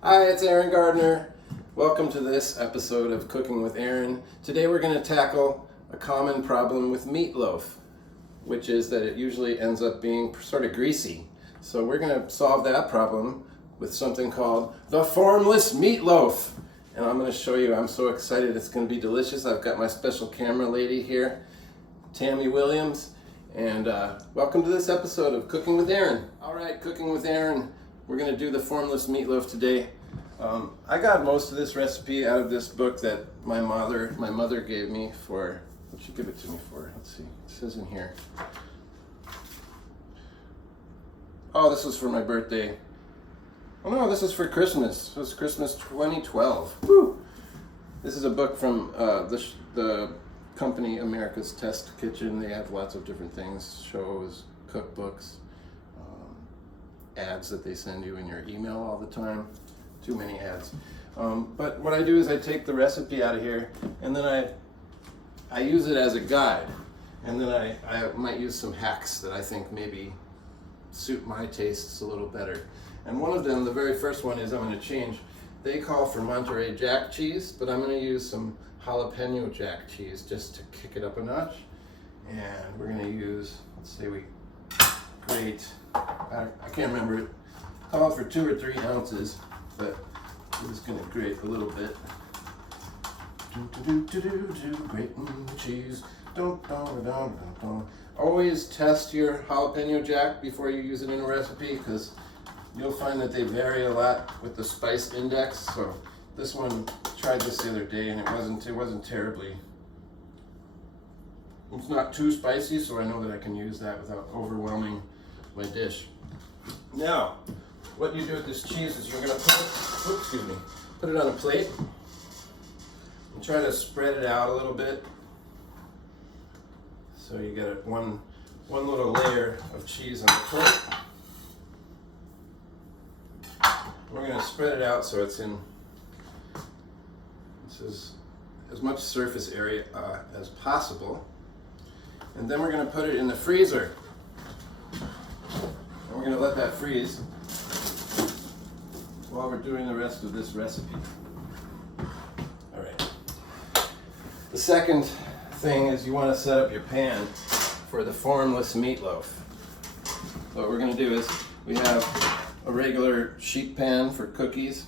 Hi, it's Aaron Gardner. Welcome to this episode of Cooking with Aaron. Today we're going to tackle a common problem with meatloaf, which is that it usually ends up being sort of greasy. So we're going to solve that problem with something called the Formless Meatloaf. And I'm going to show you, I'm so excited, it's going to be delicious. I've got my special camera lady here, Tammy Williams. And welcome to this episode of Cooking with Aaron. All right, Cooking with Aaron. We're going to do the Formless Meatloaf today. I got most of this recipe out of this book that my mother gave me for, what'd she give it to me for? Let's see, it says in here. Oh, this was for my birthday. Oh no, this is for Christmas. It was Christmas 2012. Woo! This is a book from the company America's Test Kitchen. They have lots of different things, shows, cookbooks, ads that they send you in your email all the time. Too many ads. But what I do is I take the recipe out of here and then I use it as a guide. And then I might use some hacks that I think maybe suit my tastes a little better. And one of them, the very first one, is I'm going to change. They call for Monterey Jack cheese, but I'm going to use some jalapeno Jack cheese just to kick it up a notch. And we're going to use, let's say we grate, I can't remember it, called for 2 or 3 ounces, but I'm just going to grate a little bit. Grating cheese. Always test your jalapeno Jack before you use it in a recipe, because you'll find that they vary a lot with the spice index. So this one, tried this the other day and it wasn't terribly, it's not too spicy, so I know that I can use that without overwhelming my dish. Now, what you do with this cheese is you're going to put it on a plate and try to spread it out a little bit. So you get one little layer of cheese on the plate. We're going to spread it out so it's in as much surface area as possible. And then we're going to put it in the freezer. And we're going to let that freeze while we're doing the rest of this recipe. All right. The second thing is you want to set up your pan for the Formless Meatloaf. So what we're going to do is we have a regular sheet pan for cookies,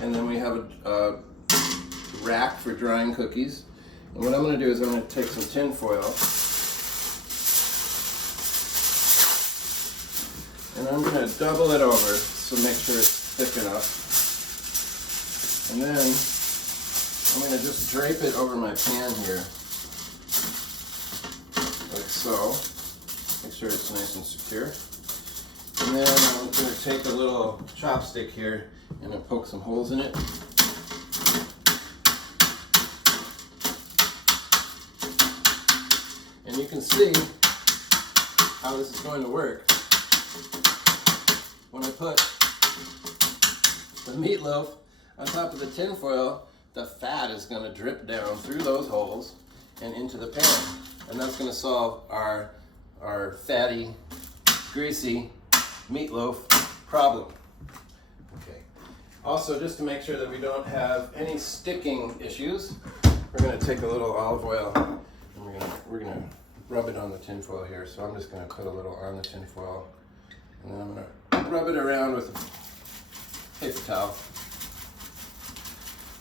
and then we have a rack for drying cookies. And what I'm going to do is I'm going to take some tin foil and I'm going to double it over so make sure it's thick enough. And then I'm going to just drape it over my pan here, like so. Make sure it's nice and secure. And then I'm going to take a little chopstick here and I'll poke some holes in it. And you can see how this is going to work. When I put the meatloaf on top of the tin foil, the fat is going to drip down through those holes and into the pan. And that's going to solve our fatty, greasy meatloaf problem. Okay. Also, just to make sure that we don't have any sticking issues, we're going to take a little olive oil and we're going to rub it on the tin foil here. So I'm just going to put a little on the tin foil, and then I'm going to rub it around with a paper towel.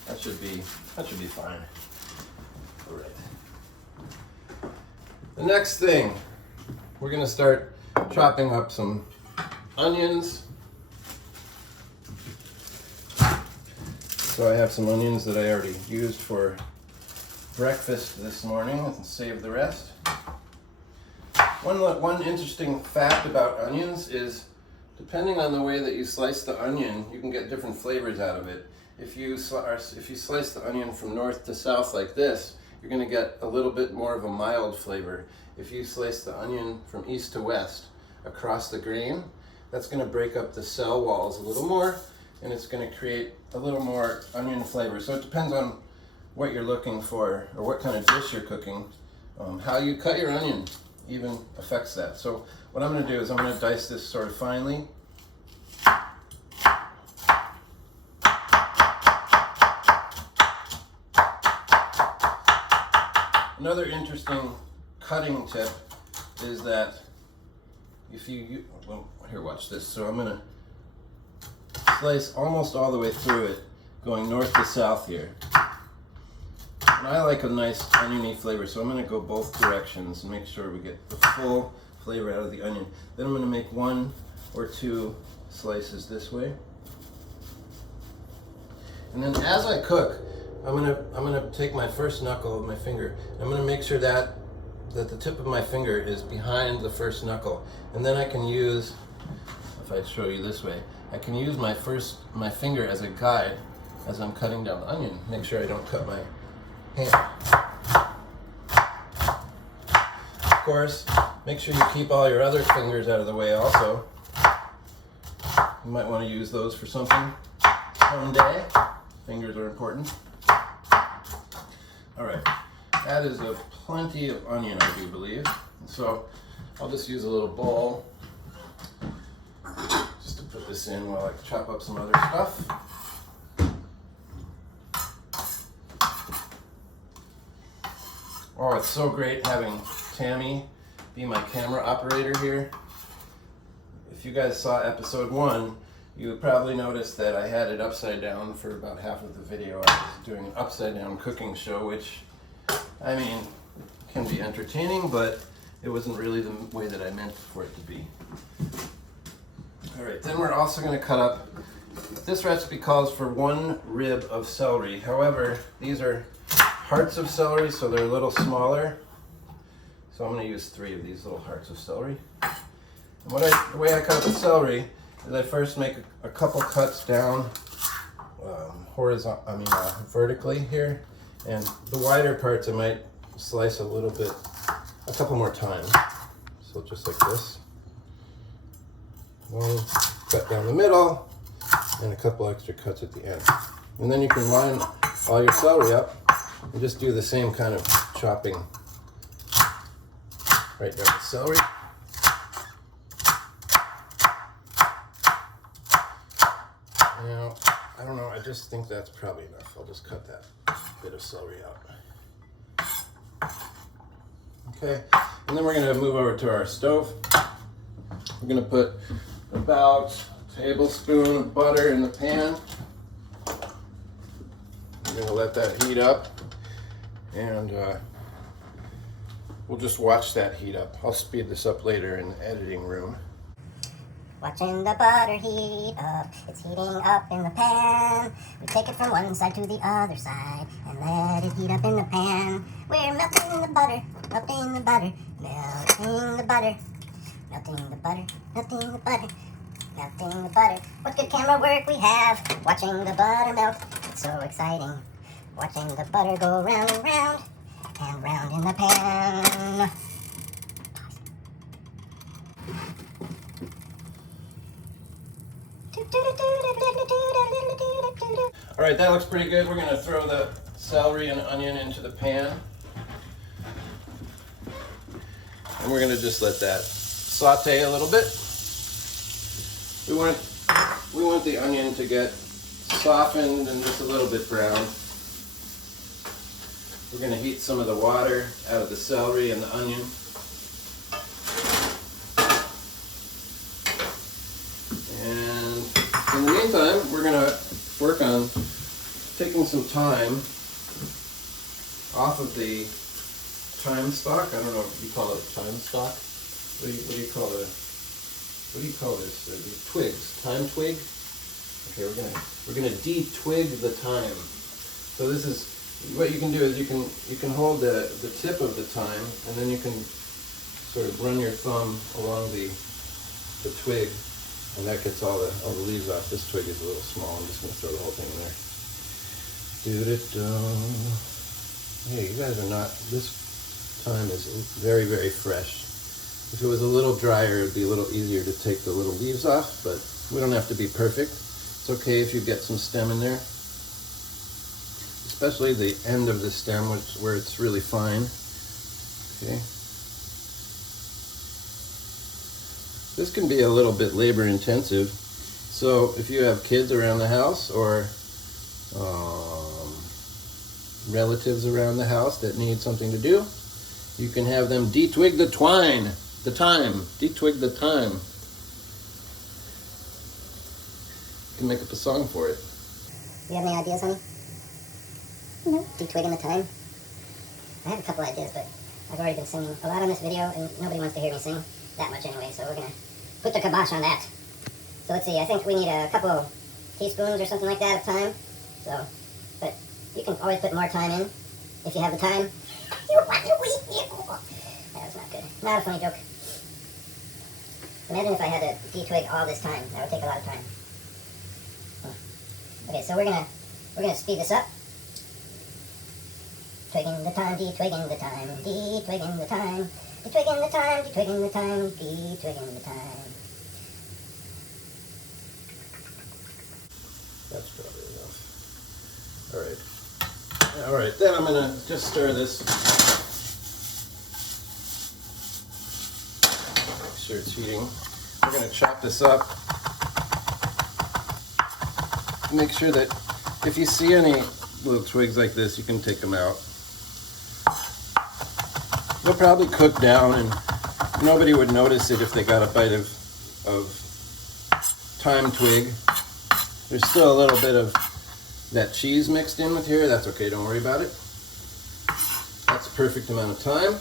That should be fine. All right. The next thing, we're going to start chopping up some onions. So I have some onions that I already used for breakfast this morning and saved the rest. One interesting fact about onions is, depending on the way that you slice the onion, you can get different flavors out of it. If you slice the onion from north to south like this, you're going to get a little bit more of a mild flavor. If you slice the onion from east to west across the grain, that's going to break up the cell walls a little more, and it's going to create a little more onion flavor. So it depends on what you're looking for or what kind of dish you're cooking. How you cut your onion even affects that. So what I'm going to do is I'm going to dice this sort of finely. Another interesting cutting tip is that if you, well, here, watch this. So I'm gonna slice almost all the way through it, going north to south here. And I like a nice oniony flavor, so I'm gonna go both directions and make sure we get the full flavor out of the onion. Then I'm gonna make 1 or 2 slices this way. And then as I cook, I'm gonna take my first knuckle of my finger. I'm gonna make sure that the tip of my finger is behind the first knuckle. And then I can use, if I show you this way, I can use my finger as a guide as I'm cutting down the onion. Make sure I don't cut my hand. Of course, make sure you keep all your other fingers out of the way also. You might want to use those for something someday. Fingers are important. All right, that is plenty of onion, I do believe. So I'll just use a little bowl just to put this in while I chop up some other stuff. Oh, it's so great having Tammy be my camera operator here. If you guys saw episode 1, you probably noticed that I had it upside down for about half of the video. I was doing an upside down cooking show, which, I mean, can be entertaining, but it wasn't really the way that I meant for it to be. All right, then we're also going to cut up, this recipe calls for 1 rib of celery. However, these are hearts of celery, so they're a little smaller. So I'm going to use 3 of these little hearts of celery. And the way I cut the celery is I first make a couple cuts down vertically here, and the wider parts I might slice a couple more times. So just like this. 1 cut down the middle, and a couple extra cuts at the end. And then you can line all your celery up and just do the same kind of chopping right down the celery. Now, I don't know, I just think that's probably enough. I'll just cut that bit of celery out. Okay, and then we're going to move over to our stove. We're going to put about a tablespoon of butter in the pan. We're going to let that heat up, and we'll just watch that heat up. I'll speed this up later in the editing room. Watching the butter heat up, it's heating up in the pan. We take it from one side to the other side and let it heat up in the pan. We're melting the butter, melting the butter, melting the butter, melting the butter, melting the butter, melting the butter. What good camera work we have, watching the butter melt. It's so exciting, watching the butter go round and round in the pan. All right, that looks pretty good. We're going to throw the celery and onion into the pan. And we're going to just let that saute a little bit. We want the onion to get softened and just a little bit brown. We're going to heat some of the water out of the celery and the onion. And in the meantime, we're going to work on taking some time off of the thyme stalk. I don't know if you call it thyme stalk. What do you call this? The twigs, thyme twig. Okay, we're gonna de-twig the thyme. So this is what you can do is you can hold the tip of the thyme, and then you can sort of run your thumb along the twig. And that gets all the leaves off. This twig is a little small. I'm just going to throw the whole thing in there. Hey, you guys are not, this thyme is very, very fresh. If it was a little drier, it would be a little easier to take the little leaves off, but we don't have to be perfect. It's okay if you get some stem in there. Especially the end of the stem, where it's really fine. Okay. This can be a little bit labor intensive, so if you have kids around the house, or relatives around the house that need something to do, you can have them de-twig the twine, the thyme, de-twig the thyme. You can make up a song for it. You have any ideas, honey? No. De-twigging the thyme? I have a couple ideas, but I've already been singing a lot on this video, and nobody wants to hear me sing that much anyway, so we're gonna put the kibosh on that. So let's see, I think we need a couple teaspoons or something like that of thyme. So, but you can always put more thyme in if you have the time. That was not good. Not a funny joke. Imagine if I had to de-twig all this time. That would take a lot of time. Okay, so we're gonna speed this up. Twigging the time, de-twigging the time, de-twigging the time, de-twigging the time, de-twigging the time, de-twigging the time. That's probably enough. All right, then I'm gonna just stir this. Make sure it's heating. We're gonna chop this up. Make sure that if you see any little twigs like this, you can take them out. They'll probably cook down and nobody would notice it if they got a bite of thyme twig. There's still a little bit of that cheese mixed in with here. That's okay, don't worry about it. That's a perfect amount of thyme.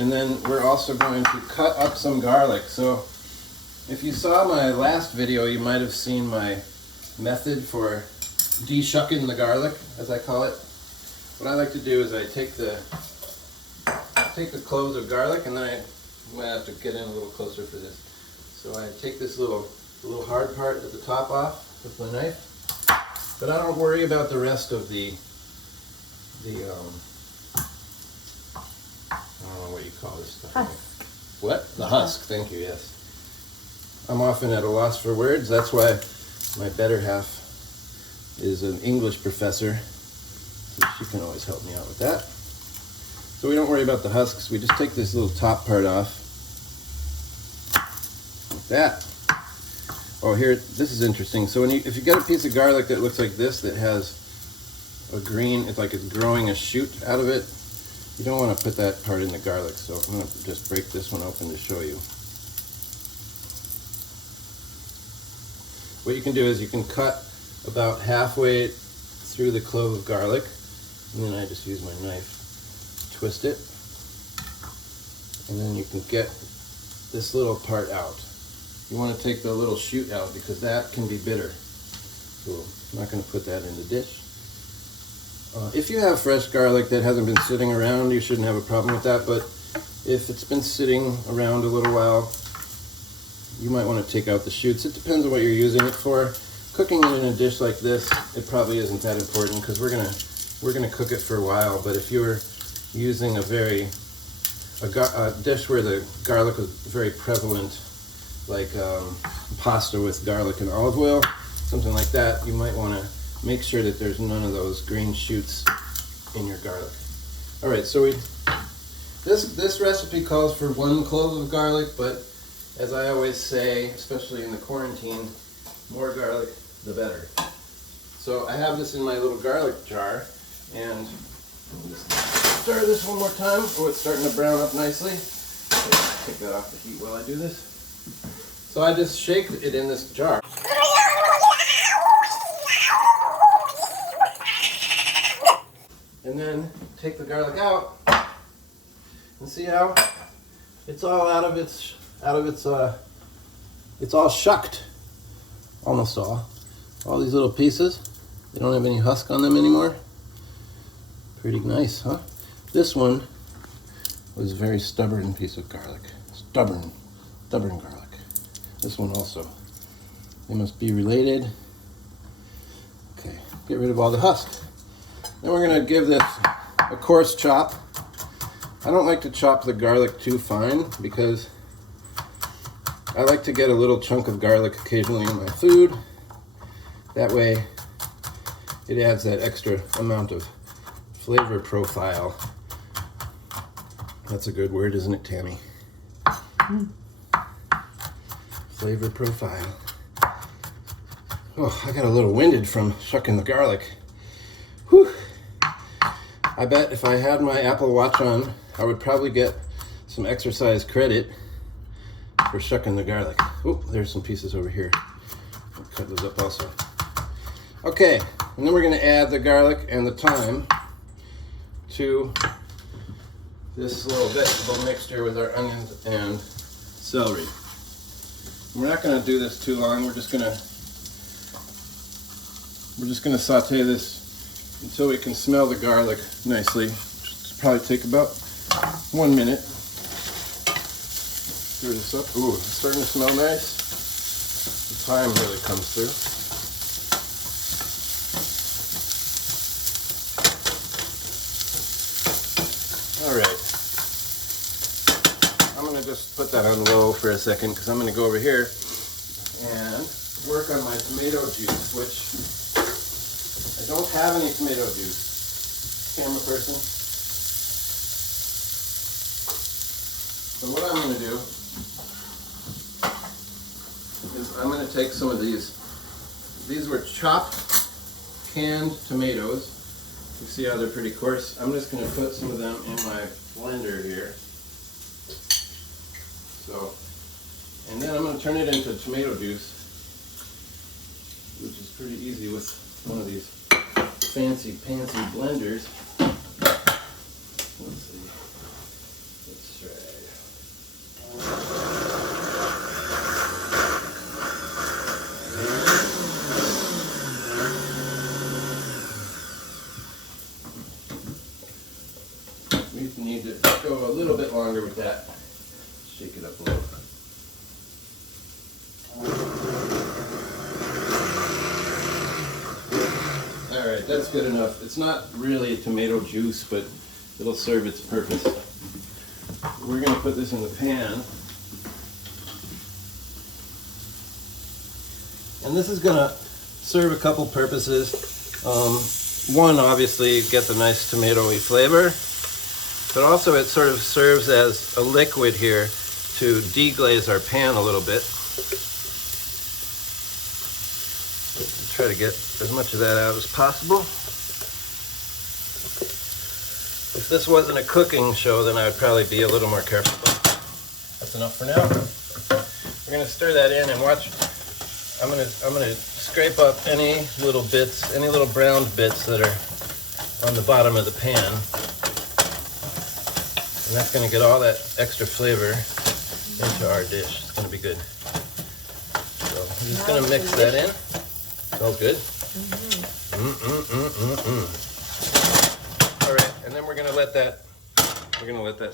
And then we're also going to cut up some garlic. So if you saw my last video, you might have seen my method for de-shucking the garlic, as I call it. What I like to do is I take the cloves of garlic, and then I'm gonna have to get in a little closer for this. So I take this little hard part at the top off with my knife, but I don't worry about the rest of the I don't know what you call this stuff. Husk. What? The husk, thank you, yes. I'm often at a loss for words. That's why my better half is an English professor, so she can always help me out with that. So we don't worry about the husks. We just take this little top part off, like that. Oh, here, this is interesting. So if you get a piece of garlic that looks like this, that has a green, it's like it's growing a shoot out of it, you don't want to put that part in the garlic. So I'm going to just break this one open to show you. What you can do is you can cut about halfway through the clove of garlic, and then I just use my knife, twist it, and then you can get this little part out. You want to take the little shoot out because that can be bitter. So I'm not going to put that in the dish. If you have fresh garlic that hasn't been sitting around, you shouldn't have a problem with that, but if it's been sitting around a little while, you might want to take out the shoots. It depends on what you're using it for. Cooking it in a dish like this, it probably isn't that important because we're gonna cook it for a while. But if you're using a dish where the garlic was very prevalent, like pasta with garlic and olive oil, something like that, you might want to make sure that there's none of those green shoots in your garlic. All right, so this recipe calls for 1 clove of garlic, but as I always say, especially in the quarantine, more garlic, the better. So I have this in my little garlic jar, and I'll just stir this one more time. Oh, it's starting to brown up nicely. Take that off the heat while I do this. So I just shake it in this jar. And then take the garlic out, and see how it's all it's all shucked, almost all these little pieces. They don't have any husk on them anymore. Pretty nice, huh? This one was a very stubborn piece of garlic. Stubborn garlic. This one also. They must be related. Okay, get rid of all the husk. Then we're gonna give this a coarse chop. I don't like to chop the garlic too fine because I like to get a little chunk of garlic occasionally in my food. That way it adds that extra amount of flavor profile. That's a good word, isn't it, Tammy? Flavor profile. Oh, I got a little winded from shucking the garlic. Whew. I bet if I had my Apple Watch on, I would probably get some exercise credit for shucking the garlic. Oop, there's some pieces over here. I'll cut those up also. Okay, and then we're going to add the garlic and the thyme to this little vegetable mixture with our onions and celery. We're not going to do this too long. We're just going to saute this until we can smell the garlic nicely. It'll probably take about 1 minute. Stir this up. Ooh, it's starting to smell nice. The thyme really comes through. All right. I'm going to just put that on low for a second because I'm going to go over here and work on my tomato juice, which I don't have any tomato juice. Camera person. So what I'm going to do is I'm going to take some of these. These were chopped canned tomatoes. You see how they're pretty coarse? I'm just going to put some of them in my blender here. So, and then I'm going to turn it into tomato juice, which is pretty easy with one of these fancy blenders. Let's see. Let's try. We need to go a little bit longer with that. Shake it up a little. Alright, that's good enough. It's not really tomato juice, but it'll serve its purpose. We're going to put this in the pan. And this is going to serve a couple purposes. One, obviously, get the nice tomatoey flavor. But also it sort of serves as a liquid here to deglaze our pan a little bit. Try to get as much of that out as possible. If this wasn't a cooking show, then I would probably be a little more careful. But that's enough for now. We're going to stir that in and watch. I'm going to scrape up any little bits, any little browned bits that are on the bottom of the pan. And that's going to get all that extra flavor into our dish. It's going to be good. So I'm just going to mix that in. Smells good. All right, and then we're going to let that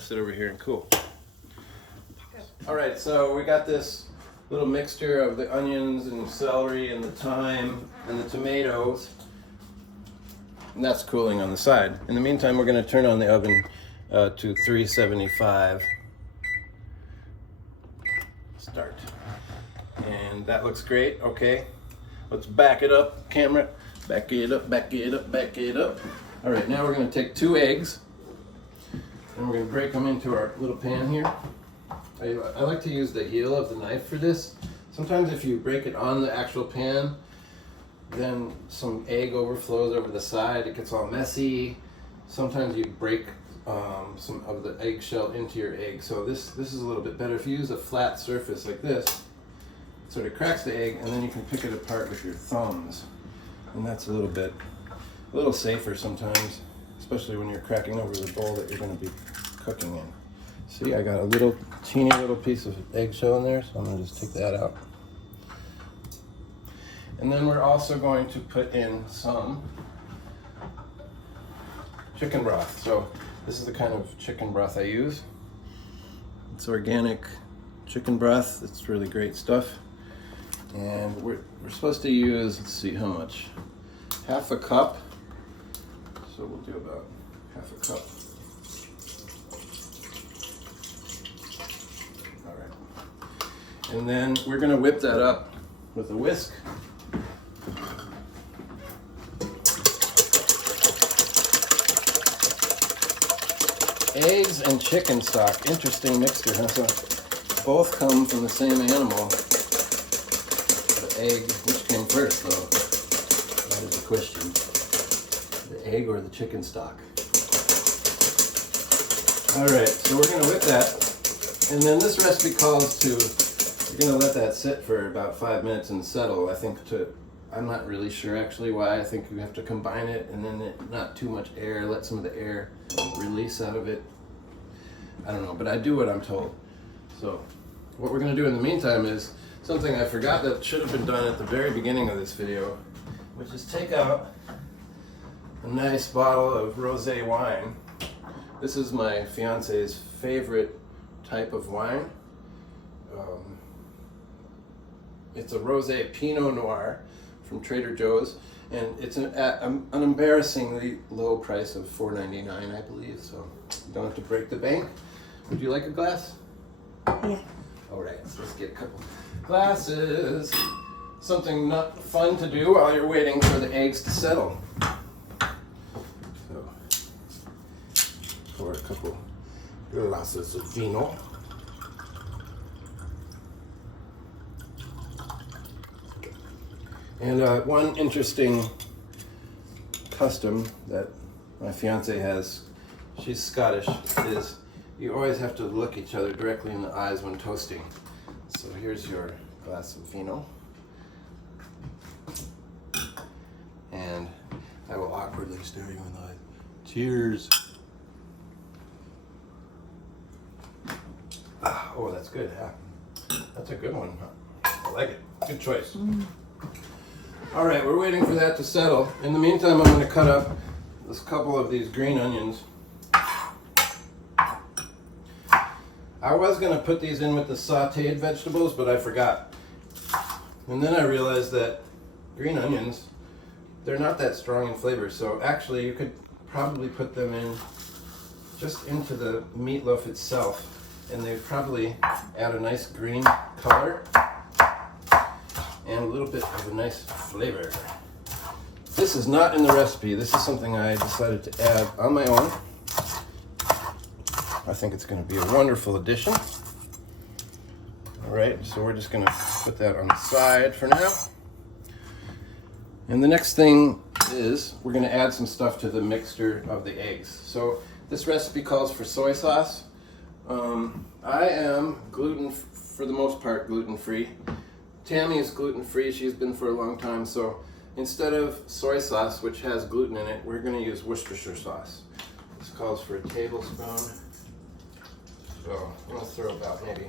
sit over here and cool. All right, so we got this little mixture of the onions and celery and the thyme and the tomatoes, and that's cooling on the side. In the meantime, we're going to turn on the oven to 375. Start. And that looks great. Okay, let's back it up, camera. Back it up, back it up, back it up. All right, now we're going to take 2 eggs and we're going to break them into our little pan here. I like to use the heel of the knife for this. Sometimes if you break it on the actual pan, then some egg overflows over the side. It gets all messy. Sometimes you break some of the eggshell into your egg. So this is a little bit better. If you use a flat surface like this, it sort of cracks the egg and then you can pick it apart with your thumbs. And that's a little safer sometimes, especially when you're cracking over the bowl that you're going to be cooking in. See, I got a teeny little piece of eggshell in there, so I'm going to just take that out. And then we're also going to put in some chicken broth. So this is the kind of chicken broth I use. It's organic chicken broth. It's really great stuff. And we're supposed to use, let's see how much, half a cup. So we'll do about half a cup. All right. And then we're going to whip that up with a whisk. Eggs and chicken stock, interesting mixture, huh? So both come from the same animal. The egg, which came first though? That is the question. The egg or the chicken stock? All right, so we're gonna whip that. And then this recipe calls to, you're gonna let that sit for about 5 minutes and settle. I'm not really sure actually why. I think you have to combine it and then not too much air, let some of the air release out of it. I don't know, but I do what I'm told. So what we're gonna do in the meantime is something I forgot that should have been done at the very beginning of this video, which is take out a nice bottle of rosé wine. This is my fiance's favorite type of wine. It's a rosé Pinot Noir from Trader Joe's, and it's at an embarrassingly low price of $4.99, I believe. So you don't have to break the bank. Would you like a glass? Yeah. All right, so let's get a couple glasses. Something not fun to do while you're waiting for the eggs to settle. So, pour a couple glasses of vino. And one interesting custom that my fiance has, she's Scottish, is you always have to look each other directly in the eyes when toasting. So here's your glass of vino. And I will awkwardly stare you in the eyes. Cheers. Oh, that's good. Yeah. That's a good one. I like it. Good choice. All right, we're waiting for that to settle. In the meantime, I'm going to cut up this couple of these green onions. I was going to put these in with the sauteed vegetables, but I forgot. And then I realized that green onions, they're not that strong in flavor, so actually you could probably put them in just into the meatloaf itself, and they'd probably add a nice green color and a little bit of a nice flavor. This is not in the recipe. This is something I decided to add on my own. I think it's going to be a wonderful addition. All right, so we're just going to put that on the side for now. And the next thing is we're going to add some stuff to the mixture of the eggs. So this recipe calls for soy sauce. I am for the most part, gluten-free. Tammy is gluten-free. She's been for a long time. So instead of soy sauce, which has gluten in it, we're going to use Worcestershire sauce. This calls for a tablespoon. So I'm going to throw about maybe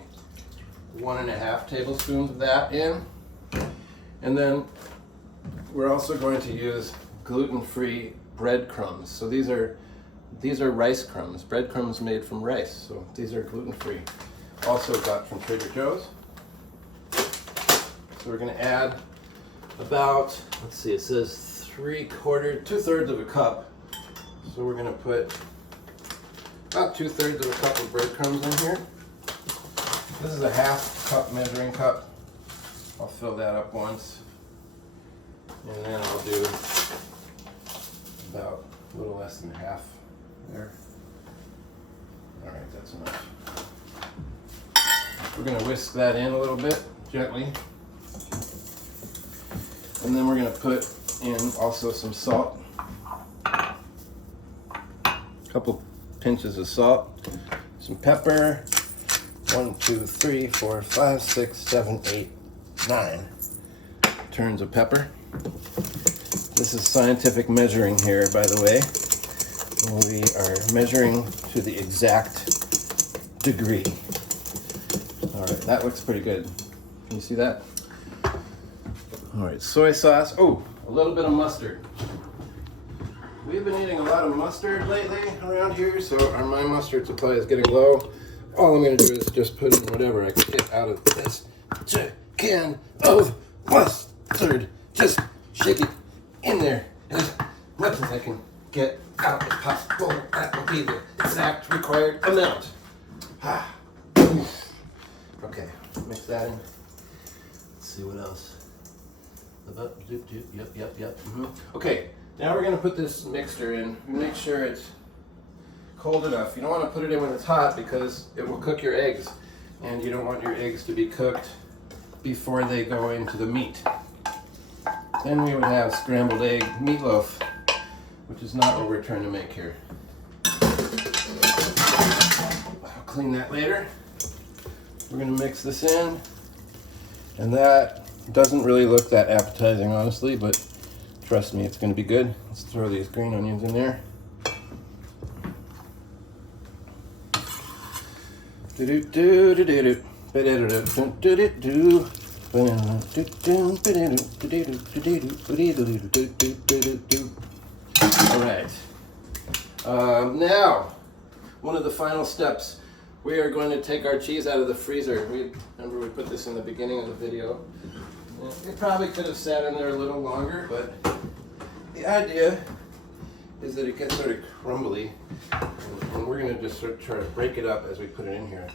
1.5 tablespoons of that in. And then we're also going to use gluten-free breadcrumbs. So these are rice crumbs, breadcrumbs made from rice. So these are gluten-free. Also got from Trader Joe's. So we're going to add about, let's see, it says 2/3 of a cup. So we're going to put about 2/3 of a cup of breadcrumbs in here. This is a 1/2 cup measuring cup. I'll fill that up once. And then I'll do about a little less than half there. All right, that's enough. We're going to whisk that in a little bit, gently. And then we're going to put in also some salt. A couple pinches of salt. Some pepper. 1, 2, 3, 4, 5, 6, 7, 8, 9 turns of pepper. This is scientific measuring here, by the way. We are measuring to the exact degree. All right, that looks pretty good. Can you see that? All right, soy sauce. Oh, a little bit of mustard. We've been eating a lot of mustard lately around here, so my mustard supply is getting low. All I'm going to do is just put in whatever I can get out of this can of mustard. Just shake it in there as much as I can get out if possible. That will be the exact required amount. Okay, mix that in. Let's see what else. Yep. Okay, now we're going to put this mixture in. Make sure it's cold enough. You don't want to put it in when it's hot because it will cook your eggs, and you don't want your eggs to be cooked before they go into the meat. Then we would have scrambled egg meatloaf, which is not what we're trying to make here. clean that later. We're gonna mix this in, and that doesn't really look that appetizing, honestly, but trust me, it's gonna be good. Let's throw these green onions in there. All right. Now, one of the final steps. We are going to take our cheese out of the freezer. Remember we put this in the beginning of the video. It probably could have sat in there a little longer, but the idea is that it gets sort of crumbly, and we're going to just sort of try to break it up as we put it in here,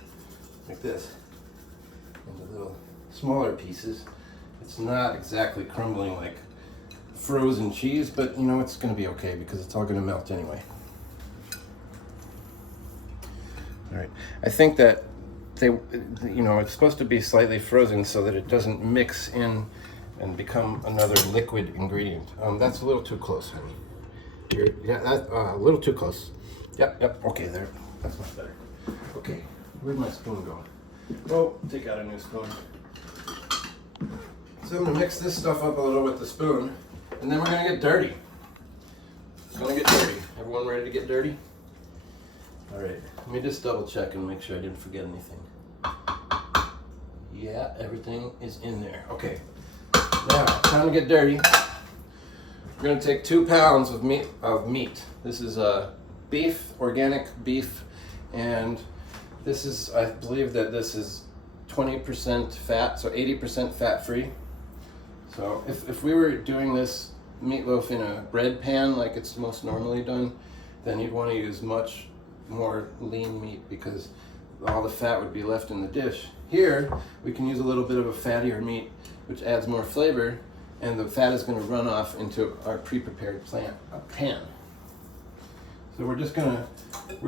like this, into little smaller pieces. It's not exactly crumbling like frozen cheese, but you know it's going to be okay because it's all going to melt anyway. All right, I think that it's supposed to be slightly frozen so that it doesn't mix in and become another liquid ingredient. That's a little too close, honey. A little too close. Yep, okay, there. That's much better. Okay, where'd my spoon go? Oh, take out a new spoon. So I'm gonna mix this stuff up a little with the spoon, and then we're gonna get dirty. It's gonna get dirty. Everyone ready to get dirty? All right, let me just double check and make sure I didn't forget anything. Yeah, everything is in there. Okay, now time to get dirty. We're gonna take 2 pounds of meat. This is beef, organic beef, and this is, I believe that this is 20% fat, so 80% fat-free. So if we were doing this meatloaf in a bread pan like it's most normally done, then you'd want to use much more lean meat because all the fat would be left in the dish. Here, we can use a little bit of a fattier meat, which adds more flavor, and the fat is going to run off into our pre-prepared pan. So we're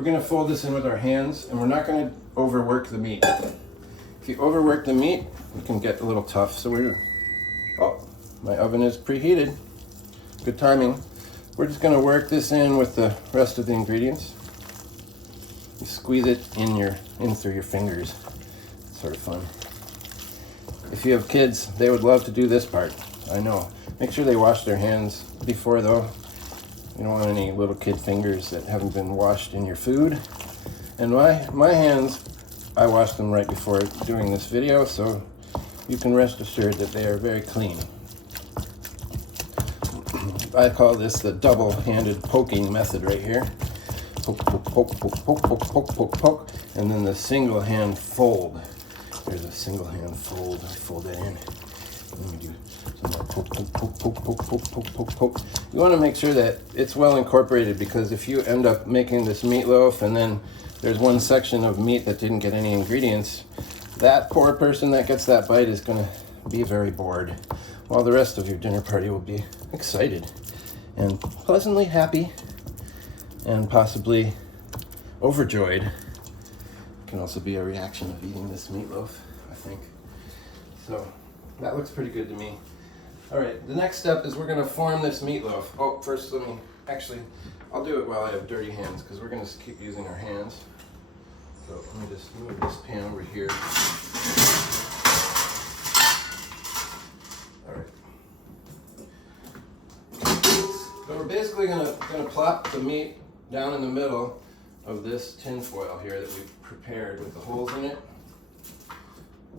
gonna fold this in with our hands, and we're not gonna overwork the meat. If you overwork the meat, it can get a little tough. So my oven is preheated. Good timing. We're just gonna work this in with the rest of the ingredients. You squeeze it in through your fingers. It's sort of fun. If you have kids, they would love to do this part. I know. Make sure they wash their hands before though. You don't want any little kid fingers that haven't been washed in your food. And my hands, I washed them right before doing this video, so you can rest assured that they are very clean. I call this the double-handed poking method right here. Poke, poke, poke, poke, poke, poke, poke, poke, poke, and then the single hand fold. There's a single hand fold. I fold that in. Let me do some more poke, poke, poke, poke, poke, poke, poke, poke, poke. You want to make sure that it's well incorporated, because if you end up making this meatloaf and then there's one section of meat that didn't get any ingredients, that poor person that gets that bite is going to be very bored, while the rest of your dinner party will be excited and pleasantly happy and possibly overjoyed. It can also be a reaction of eating this meatloaf, I think. So that looks pretty good to me. All right, the next step is we're gonna form this meatloaf. Oh, first I'll do it while I have dirty hands, because we're gonna keep using our hands. So let me just move this pan over here. All right. So we're basically gonna plop the meat down in the middle of this tin foil here that we've prepared with the holes in it.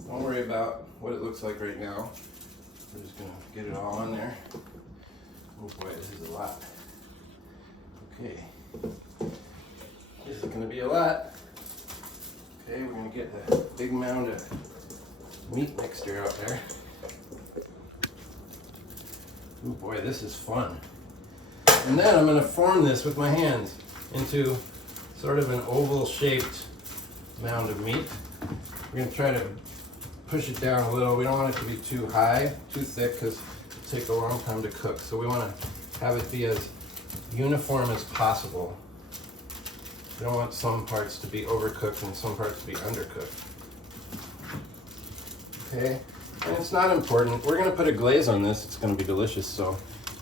Don't worry about what it looks like right now. We're just gonna get it all on there. Oh boy, this is a lot. Okay, this is gonna be a lot. Okay, we're gonna get a big mound of meat mixture out there. Oh boy, this is fun. And then I'm gonna form this with my hands into sort of an oval shaped mound of meat. We're gonna try to push it down a little. We don't want it to be too high, too thick, because it'll take a long time to cook. So we want to have it be as uniform as possible. We don't want some parts to be overcooked and some parts to be undercooked. Okay, and it's not important. We're going to put a glaze on this. It's going to be delicious. So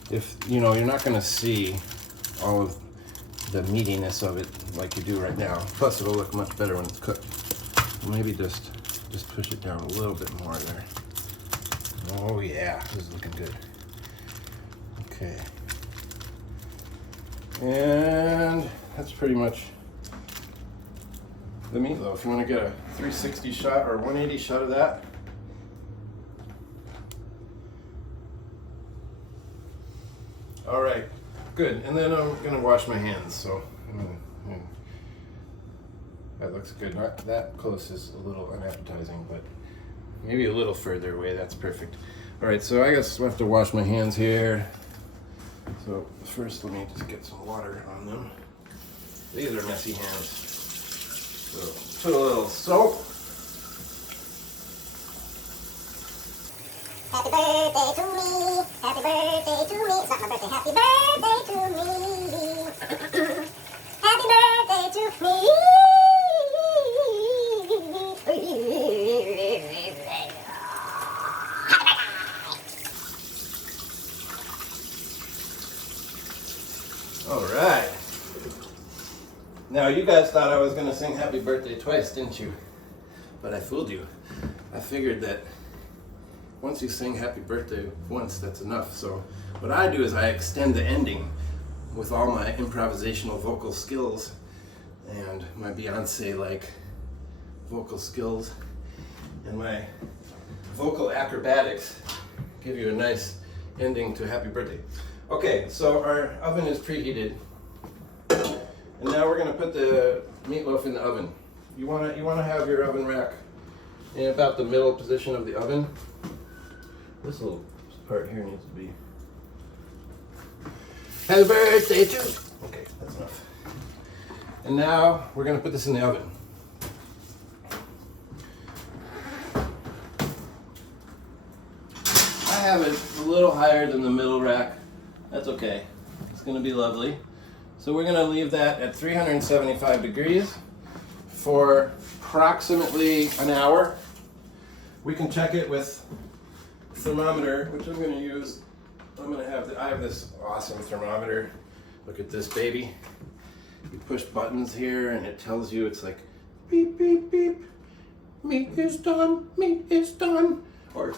if you're not going to see all of the meatiness of it like you do right now. Plus it'll look much better when it's cooked. Maybe just push it down a little bit more there. Oh yeah, this is looking good. Okay. And that's pretty much the meatloaf. You want to get a 360 shot or 180 shot of that. All right, good. And then I'm gonna wash my hands. So that looks good. Not that close is a little unappetizing, but maybe a little further away. That's perfect. All right, so I guess I have to wash my hands here. So first, let me just get some water on them. These are messy hands. So put a little soap. Happy birthday to me. Happy birthday to me. It's not my birthday. Happy birthday to me. Happy birthday to me. All right. Now you guys thought I was gonna sing happy birthday twice, didn't you? But I fooled you. I figured that once you sing happy birthday once, that's enough. So what I do is I extend the ending with all my improvisational vocal skills and my Beyonce-like vocal skills and my vocal acrobatics. Give you a nice ending to happy birthday. Okay, so our oven is preheated. And now we're gonna put the meatloaf in the oven. You wanna have your oven rack in about the middle position of the oven. This little part here needs to be. Happy birthday to. Okay, that's enough. And now we're gonna put this in the oven. I have it a little higher than the middle rack. That's okay. It's gonna be lovely. So we're gonna leave that at 375 degrees for approximately an hour. We can check it with thermometer, which I'm going to use. I have this awesome thermometer. Look at this baby. You push buttons here and it tells you, it's like beep beep beep, meat is done, meat is done, or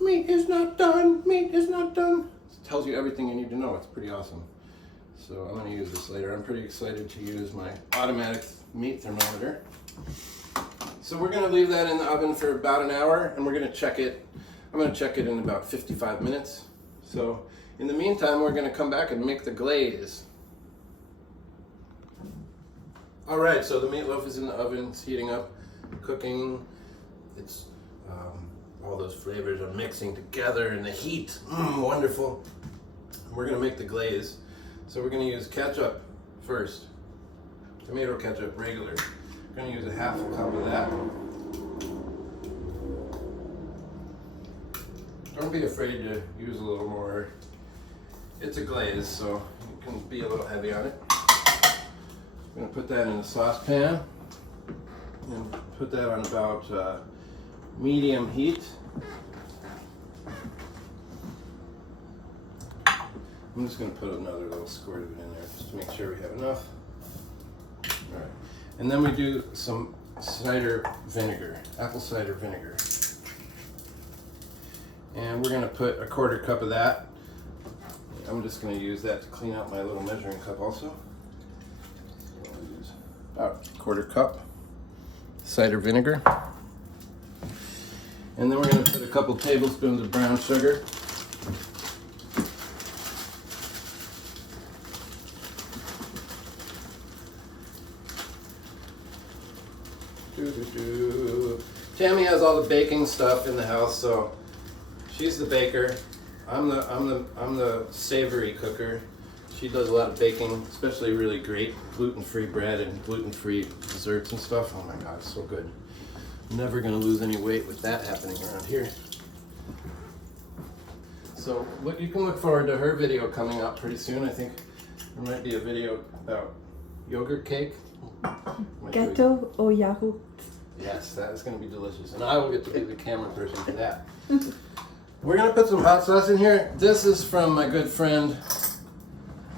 meat is not done, meat is not done. It tells you everything you need to know. It's pretty awesome. So I'm going to use this later. I'm pretty excited to use my automatic meat thermometer. So we're going to leave that in the oven for about an hour, and we're going to check it. I'm going to check it in about 55 minutes. So in the meantime, we're going to come back and make the glaze. All right, so the meatloaf is in the oven. It's heating up, cooking. It's all those flavors are mixing together, and the heat, wonderful. We're going to make the glaze. So we're going to use ketchup first. Tomato ketchup, regular. We're going to use a half a cup of that. Don't be afraid to use a little more. It's a glaze, so it can be a little heavy on it. I'm going to put that in a saucepan and put that on about medium heat. I'm just going to put another little squirt of it in there just to make sure we have enough. All right. And then we do some cider vinegar, apple cider vinegar. And we're going to put a quarter cup of that. I'm just going to use that to clean out my little measuring cup also. So I'll use about a quarter cup cider vinegar. And then we're going to put a couple tablespoons of brown sugar. Tammy has all the baking stuff in the house, so she's the baker. I'm the savory cooker. She does a lot of baking, especially really great gluten-free bread and gluten-free desserts and stuff. Oh my God, it's so good. I'm never gonna lose any weight with that happening around here. So you can look forward to her video coming out pretty soon. I think there might be a video about yogurt cake. Gâteau au yaourt. Yes, that is going to be delicious. And I will get to be the camera person for that. We're going to put some hot sauce in here. This is from my good friend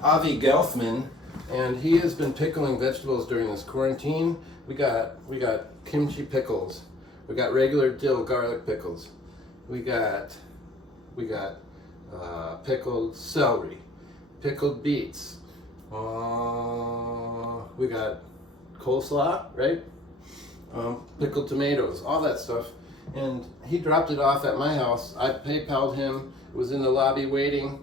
Avi Gelfman. And he has been pickling vegetables during this quarantine. We got kimchi pickles. We got regular dill garlic pickles. We got pickled celery, pickled beets. We got coleslaw, right? Pickled tomatoes, all that stuff. And he dropped it off at my house. I PayPal'd him. It was in the lobby waiting.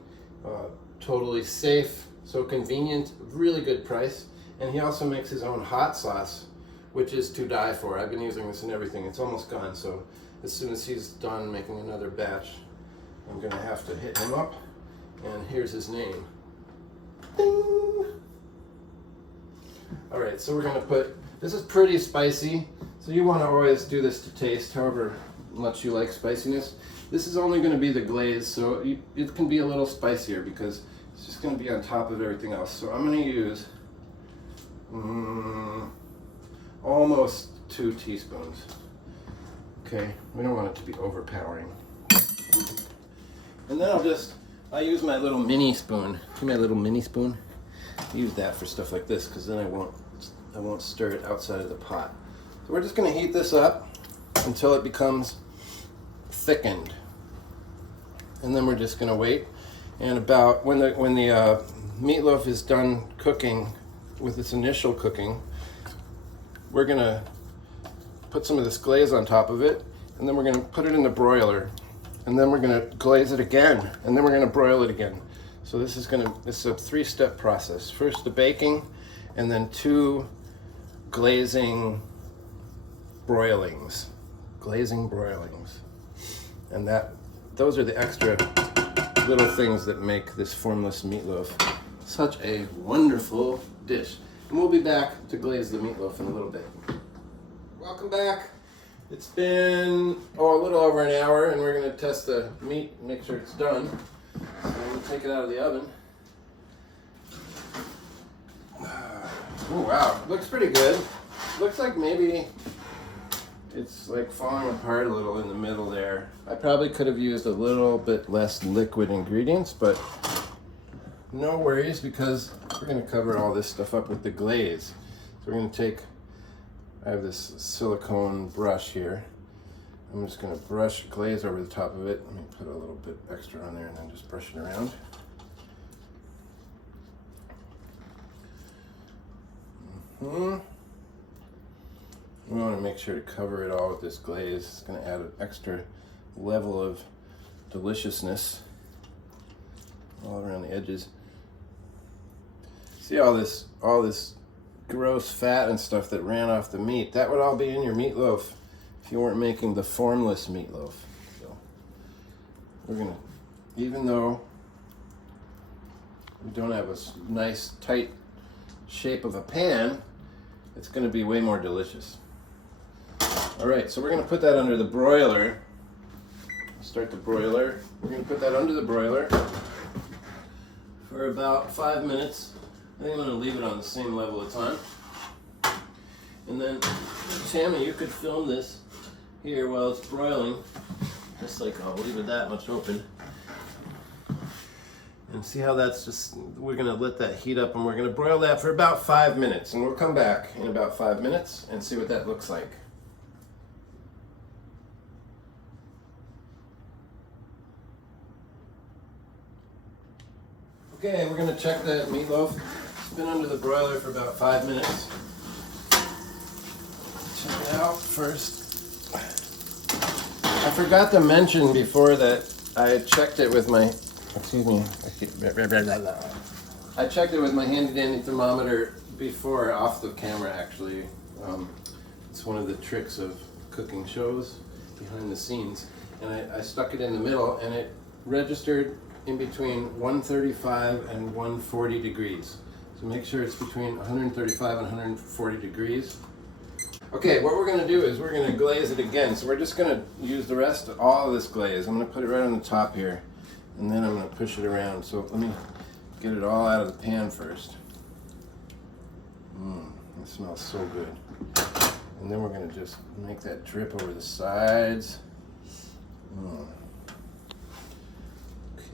Totally safe, so convenient, really good price. And he also makes his own hot sauce, which is to die for. I've been using this in everything. It's almost gone, so as soon as he's done making another batch, I'm gonna have to hit him up. And here's his name. Ding! All right, so we're gonna put, this is pretty spicy, so you wanna always do this to taste, however much you like spiciness. This is only gonna be the glaze, so it can be a little spicier because it's just gonna be on top of everything else. So I'm gonna use almost 2 teaspoons. Okay, we don't want it to be overpowering. And then I use my little mini spoon. See my little mini spoon? I use that for stuff like this because then I won't stir it outside of the pot. So we're just gonna heat this up until it becomes thickened. And then we're just gonna wait. And about when the meatloaf is done cooking with its initial cooking, we're gonna put some of this glaze on top of it, and then we're gonna put it in the broiler, and then we're gonna glaze it again, and then we're gonna broil it again. So this is a 3-step process. First the baking, and then 2 glazing broilings. And those are the extra little things that make this formless meatloaf such a wonderful dish. And we'll be back to glaze the meatloaf in a little bit. Welcome back. It's been a little over an hour, and we're going to test the meat and make sure it's done. So we'll take it out of the oven. Oh wow, looks pretty good. Looks like maybe it's like falling apart a little in the middle there. I probably could have used a little bit less liquid ingredients, but no worries because we're going to cover all this stuff up with the glaze. So we're going to I have this silicone brush here. I'm just going to brush glaze over the top of it. Let me put a little bit extra on there and then just brush it around. We want to make sure to cover it all with this glaze. It's going to add an extra level of deliciousness all around the edges. See all this gross fat and stuff that ran off the meat? That would all be in your meatloaf if you weren't making the formless meatloaf. So we're going to, even though we don't have a nice tight shape of a pan, it's going to be way more delicious. All right, so we're going to put that under the broiler. Start the broiler. We're going to put that under the broiler for about 5 minutes. I think I'm going to leave it on the same level of time. And then, Tammy, you could film this here while it's broiling. Just like I'll leave it that much open. And see how that's just, we're going to let that heat up, and we're going to broil that for about 5 minutes. And we'll come back in about 5 minutes and see what that looks like. Okay, we're going to check that meatloaf. It's been under the broiler for about 5 minutes. Check it out first. I forgot to mention before that I checked it with my, I checked it with my handy dandy thermometer before, off the camera actually. It's one of the tricks of cooking shows behind the scenes. And I stuck it in the middle, and it registered in between 135 and 140 degrees. So make sure it's between 135 and 140 degrees. Okay, what we're going to do is we're going to glaze it again. So we're just going to use the rest of all of this glaze. I'm going to put it right on the top here, and then I'm going to push it around. So let me get it all out of the pan first. It smells so good. And then we're going to just make that drip over the sides.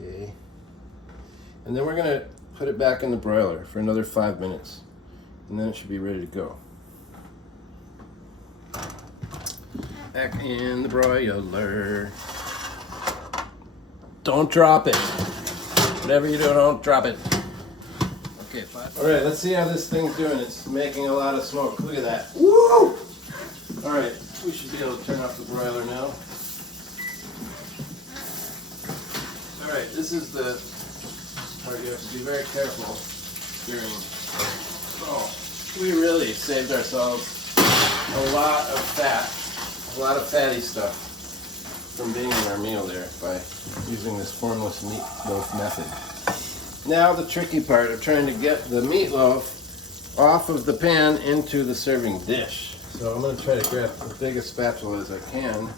Okay. And then we're going to put it back in the broiler for another 5 minutes, and then it should be ready to go. Back in the broiler. Don't drop it. Whatever you do, don't drop it. Okay, fine. All right, let's see how this thing's doing. It's making a lot of smoke. Look at that. Woo! All right, we should be able to turn off the broiler now. All right, this is the part you have to be very careful during. Oh, we really saved ourselves a lot of fat, a lot of fatty stuff from being in our meal there by using this formless meatloaf method. Now the tricky part of trying to get the meatloaf off of the pan into the serving dish. So I'm going to try to grab the biggest spatula as I can,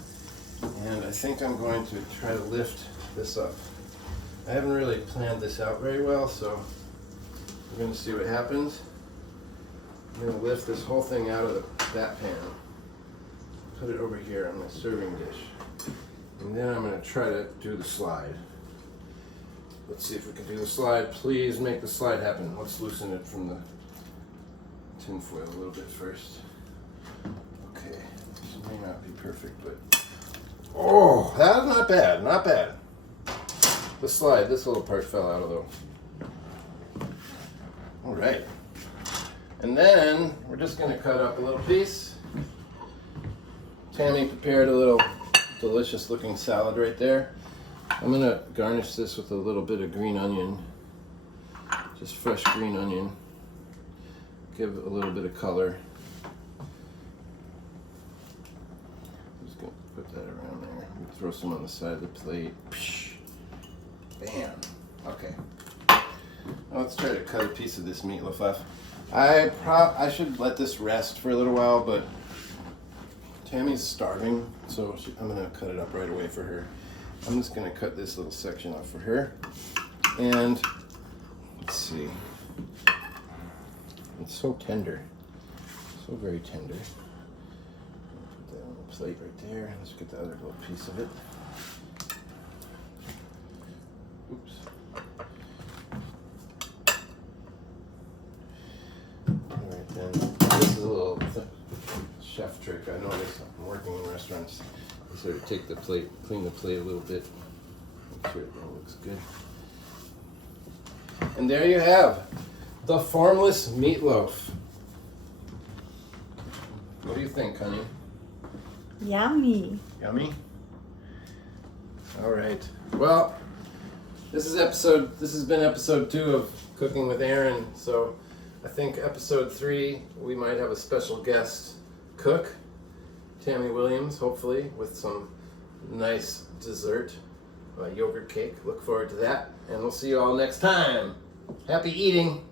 and I think I'm going to try to lift this up. I haven't really planned this out very well, so we're going to see what happens. I'm going to lift this whole thing out of that pan, put it over here on the serving dish, and then I'm going to try to do the slide. Let's see if we can do the slide. Please make the slide happen. Let's loosen it from the tin foil a little bit first. Okay, this may not be perfect, but oh, that's not bad, not bad. The slide, this little part fell out of though. All right, and then we're just going to cut up a little piece. Tammy prepared a little delicious looking salad right there. I'm going to garnish this with a little bit of green onion, just fresh green onion, give it a little bit of color. Just going to put that around there. Throw some on the side of the plate. Bam. Okay. Now let's try to cut a piece of this meatloaf off. I should let this rest for a little while, but Tammy's starving, so I'm going to cut it up right away for her. I'm just going to cut this little section off for her. And let's see. It's so tender. So very tender. Put that on the plate right there. Let's get the other little piece of it. Oops. Alright then. This is a little chef trick. I noticed I'm working in restaurants. You sort of take the plate, clean the plate a little bit, make sure it all looks good. And there you have the formless meatloaf. What do you think, honey? Yummy. Yummy? All right. Well, this has been episode 2 of Cooking with Aaron. So I think episode 3 we might have a special guest cook, Tammy Williams, hopefully, with some nice dessert, yogurt cake. Look forward to that. And we'll see you all next time. Happy eating.